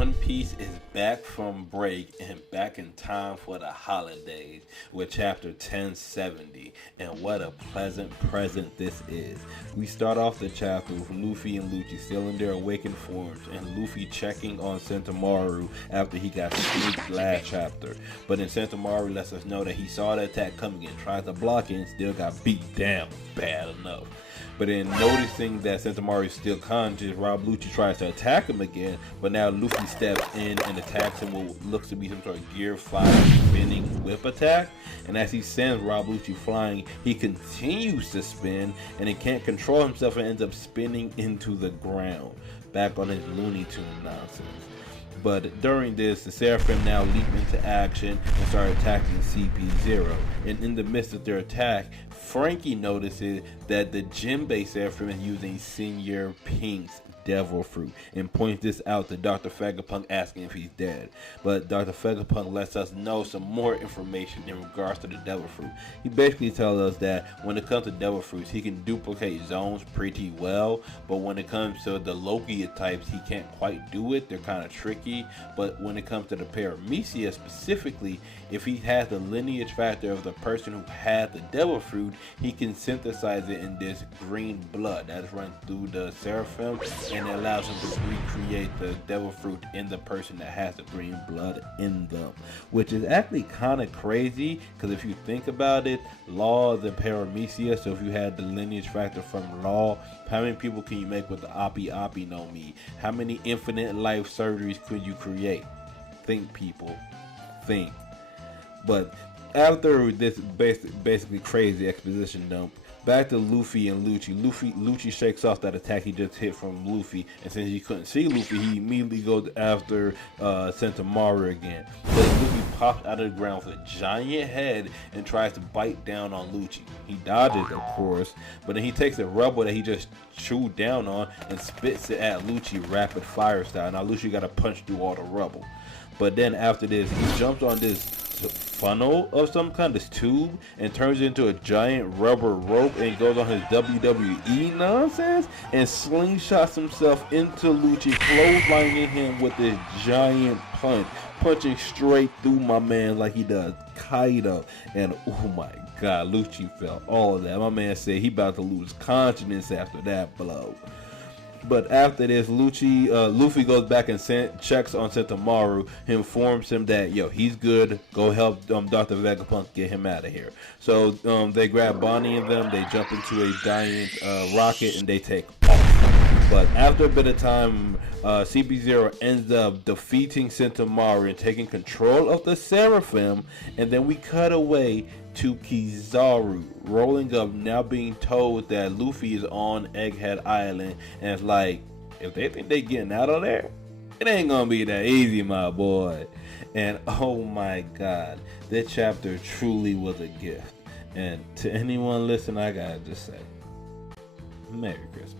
One Piece is back from break and back in time for the holidays with chapter 1070, and what a pleasant present this is. We start off the chapter with Luffy and Lucci still in their awakened forms, and Luffy checking on Sentomaru after he got sneaked last chapter. But then Sentomaru lets us know that he saw the attack coming and tried to block it and still got beat down bad enough. But then noticing that Sentomaru is still conscious, Rob Lucci tries to attack him again, but now Luffy steps in and attacks him with what looks to be some sort of Gear 5 spinning whip attack. And as he sends Rob Lucci flying, he continues to spin, and he can't control himself and ends up spinning into the ground, back on his Looney Tune nonsense. But during this, the Seraphim now leap into action and start attacking CP0. And in the midst of their attack, Frankie notices that the Jinbei Seraphim is using Senior Pink's Devil Fruit and points this out to Dr. Vegapunk, asking if he's dead. But Dr. Vegapunk lets us know some more information in regards to the Devil Fruit. He basically tells us that when it comes to Devil Fruits, he can duplicate Zoans pretty well, but when it comes to the Logia types, he can't quite do it. They're kind of tricky. But when it comes to the Paramecias specifically, if he has the lineage factor of the person who had the Devil Fruit, he can synthesize it in this green blood that's run through the Seraphim, and it allows him to recreate the Devil Fruit in the person that has the green blood in them, which is actually kind of crazy, because if you think about it, Law is a Paramecias, so if you had the lineage factor from Law, how many people can you make with the Appi Appi no Mi? How many infinite life surgeries could you create? Think, people, think. But after this basically crazy exposition dump, back to Luffy and Lucci. Lucci shakes off that attack he just hit from Luffy, and since he couldn't see Luffy, he immediately goes after Sentomaru again. But Luffy pops out of the ground with a giant head and tries to bite down on Lucci. He dodges, of course, but then he takes the rubble that he just chewed down on and spits it at Lucci rapid fire style. Now Lucci got to punch through all the rubble. But then after this, he jumps on this funnel of some kind, this tube, and turns it into a giant rubber rope and goes on his WWE nonsense and slingshots himself into Lucci, clotheslining him with this giant punch, punching straight through my man like he does Kaido. And oh my god, Lucci felt all of that. My man said he about to lose consciousness after that blow. But after this, Luffy goes back and checks on Sentomaru. He informs him that, he's good. Go help Dr. Vegapunk get him out of here. So they grab Bonnie and them. They jump into a giant rocket and they take off. But after a bit of time, CP0 ends up defeating Sentomaru and taking control of the Seraphim. And then we cut away to Kizaru rolling up, now being told that Luffy is on Egghead Island, and it's like, if they think they getting out of there, it ain't gonna be that easy, my boy. And oh my god, that chapter truly was a gift. And to anyone listening, I gotta just say, Merry Christmas.